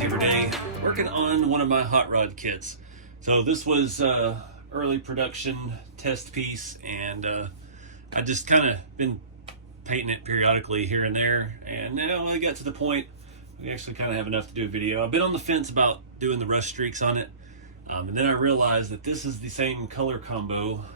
RCeveryday, working on one of my hot rod kits. So this was early production test piece, and I just kind of been painting it periodically here and there, and now I got to the point we actually kind of have enough to do a video. I've been on the fence about doing the rust streaks on it, and then I realized that this is the same color combo.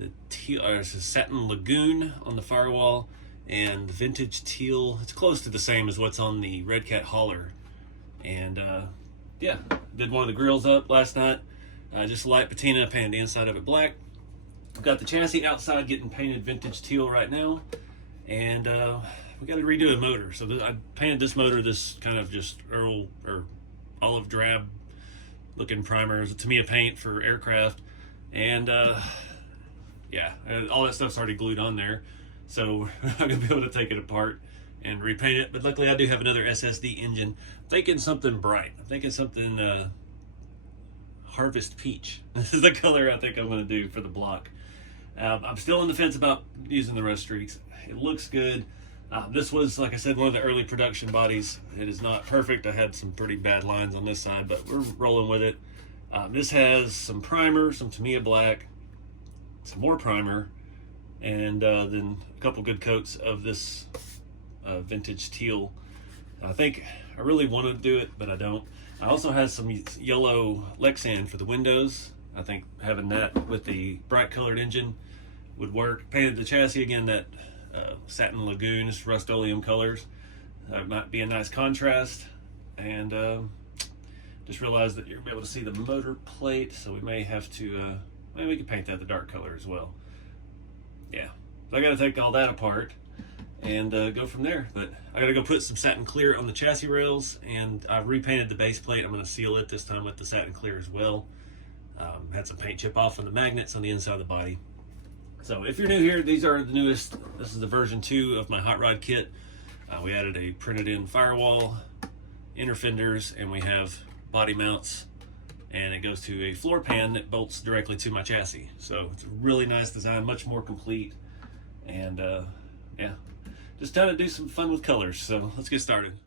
The teal, it's a satin lagoon on the firewall, and the vintage teal. It's close to the same as what's on the Red Cat Holler. And yeah, did one of the grills up last night. Just a light patina, painted the inside of it black. I've got the chassis outside getting painted vintage teal right now, and we got to redo a motor. So I painted this motor this kind of just olive drab looking primer. It's a Tamiya paint for aircraft, and yeah, all that stuff's already glued on there, so I'm not gonna be able to take it apart and repaint it. But luckily I do have another SSD engine. I'm thinking something bright. I'm thinking something Harvest Peach. This is the color I think I'm gonna do for the block. I'm still on the fence about using the rust streaks. It looks good. This was, like I said, one of the early production bodies. It is not perfect. I had some pretty bad lines on this side, but we're rolling with it. This has some primer, some Tamiya black, some more primer, and then a couple good coats of this vintage teal. I think I really want to do it, but I don't. I also have some yellow Lexan for the windows. I think having that with the bright colored engine would work. Painted the chassis again, that satin lagoon, just Rust-Oleum colors. That might be a nice contrast. And just realized that you're gonna be able to see the motor plate, so we may have to maybe we can paint that the dark color as well. Yeah, so I gotta take all that apart and go from there. But I gotta go put some satin clear on the chassis rails, and I've repainted the base plate. I'm gonna seal it this time with the satin clear as well. Had some paint chip off on the magnets on the inside of the body. So if you're new here, these are the newest. This is the version 2 of my hot rod kit. We added a printed in firewall, inner fenders, and we have body mounts, and it goes to a floor pan that bolts directly to my chassis. So it's a really nice design, much more complete, and yeah, just trying to do some fun with colors. So let's get started.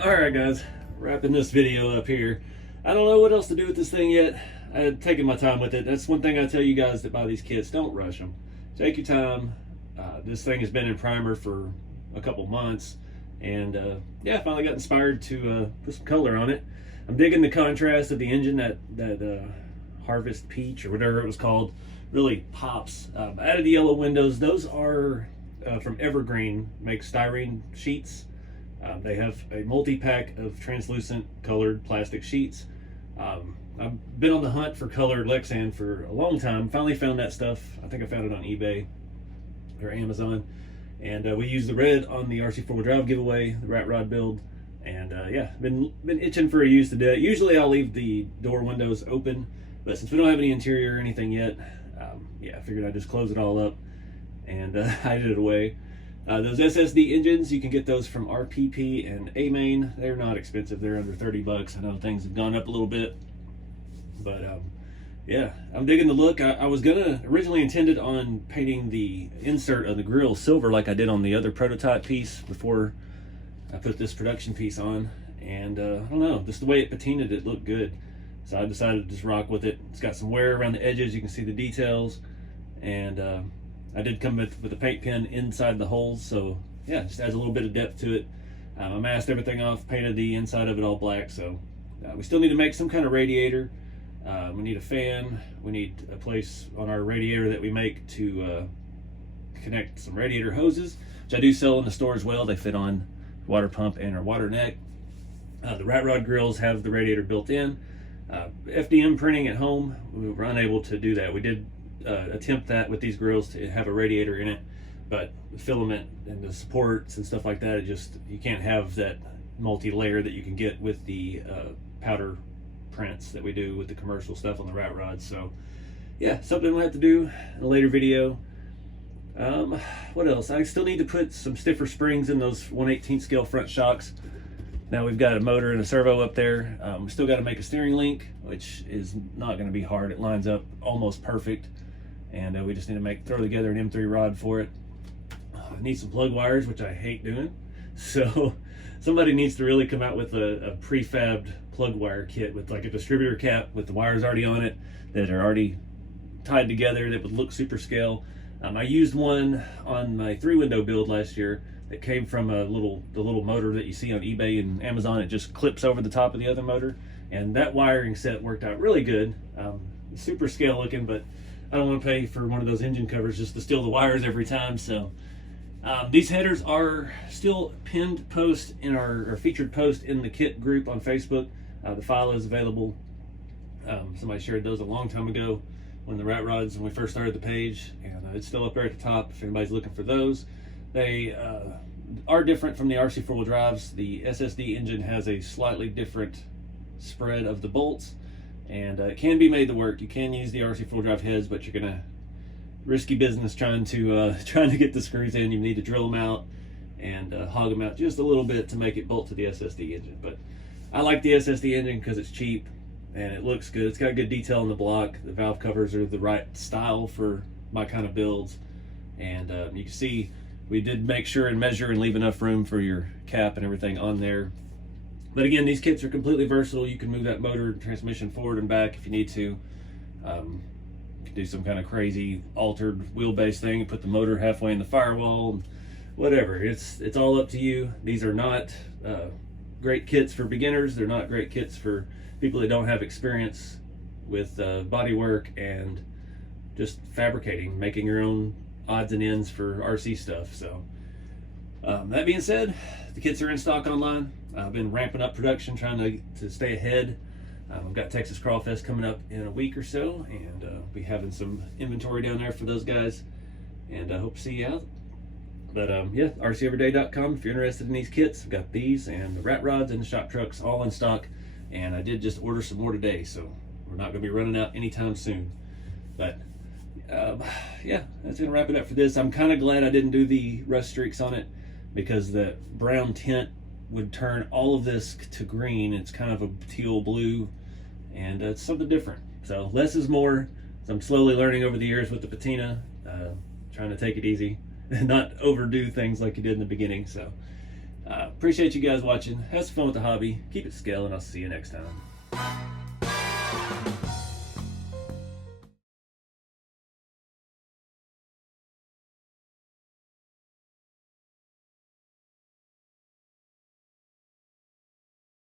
Alright guys, wrapping this video up here. I don't know what else to do with this thing yet. I had taken my time with it. That's one thing I tell you guys that buy these kits: don't rush them. Take your time. This thing has been in primer for a couple months, and yeah, I finally got inspired to put some color on it. I'm digging the contrast of the engine. That Harvest Peach or whatever it was called really pops. I added the yellow windows. Those are from Evergreen, make styrene sheets. They have a multi-pack of translucent colored plastic sheets. I've been on the hunt for colored Lexan for a long time. Finally found that stuff. I think I found it on eBay or Amazon. And we used the red on the RC 4-wheel drive giveaway, the rat rod build. And yeah, been itching for a use to do it. Usually I'll leave the door windows open, but since we don't have any interior or anything yet, yeah, I figured I'd just close it all up and hide it away. Those SSD engines, you can get those from RPP and A-Main. They're not expensive. They're under 30 bucks. I know things have gone up a little bit, but yeah, I'm digging the look. I was originally intended on painting the insert of the grill silver like I did on the other prototype piece before I put this production piece on, and I don't know, just the way it patinaed it looked good, so I decided to just rock with it. It's got some wear around the edges. You can see the details, and I did come with a paint pen inside the holes, so yeah, just adds a little bit of depth to it. I masked everything off, painted the inside of it all black, so we still need to make some kind of radiator. We need a fan. We need a place on our radiator that we make to connect some radiator hoses, which I do sell in the store as well. They fit on water pump and our water neck. The rat rod grills have the radiator built in. FDM printing at home, we were unable to do that. We did attempt that with these grills to have a radiator in it, but the filament and the supports and stuff like that, you can't have that multi-layer that you can get with the powder prints that we do with the commercial stuff on the rat rods. So yeah, something we'll have to do in a later video. What else? I still need to put some stiffer springs in those 1/18 scale front shocks. Now we've got a motor and a servo up there. We still got to make a steering link, which is not going to be hard. It lines up almost perfect, and we just need to throw together an M3 rod for it. I need some plug wires, which I hate doing. So somebody needs to really come out with a prefabbed plug wire kit with like a distributor cap with the wires already on it that are already tied together that would look super scale. I used one on my 3-window build last year that came from the little motor that you see on eBay and Amazon. It just clips over the top of the other motor, and that wiring set worked out really good. Super scale looking, but I don't want to pay for one of those engine covers just to steal the wires every time. So these headers are still pinned post in our featured post in the kit group on Facebook. The file is available. Somebody shared those a long time ago when we first started the page, and it's still up there at the top if anybody's looking for those. They are different from the RC 4-wheel drives. The SSD engine has a slightly different spread of the bolts, and it can be made to work. You can use the RC 4-wheel drive heads, but you're gonna risky business trying to get the screws in. You need to drill them out and hog them out just a little bit to make it bolt to the SSD engine. But I like the SSD engine because it's cheap and it looks good. It's got good detail in the block. The valve covers are the right style for my kind of builds, and you can see we did make sure and measure and leave enough room for your cap and everything on there. But again, these kits are completely versatile. You can move that motor and transmission forward and back if you need to. You can do some kind of crazy altered wheelbase thing and put the motor halfway in the firewall, whatever. It's all up to you. These are not great kits for beginners. They're not great kits for people that don't have experience with body work and just fabricating, making your own odds and ends for RC stuff. So that being said, the kits are in stock online. I've been ramping up production, trying to stay ahead. I've got Texas Crawfest coming up in a week or so, and be having some inventory down there for those guys, and I hope to see you out. But yeah, RCeveryday.com if you're interested in these kits. I've got these and the rat rods and the shop trucks all in stock, and I did just order some more today, so we're not going to be running out anytime soon. But yeah, that's going to wrap it up for this. I'm kind of glad I didn't do the rust streaks on it, because the brown tint would turn all of this to green. It's kind of a teal blue, and it's something different. So less is more. So I'm slowly learning over the years with the patina, trying to take it easy and not overdo things like you did in the beginning. So Appreciate you guys watching. Have some fun with the hobby. Keep it scaling. I'll see you next time.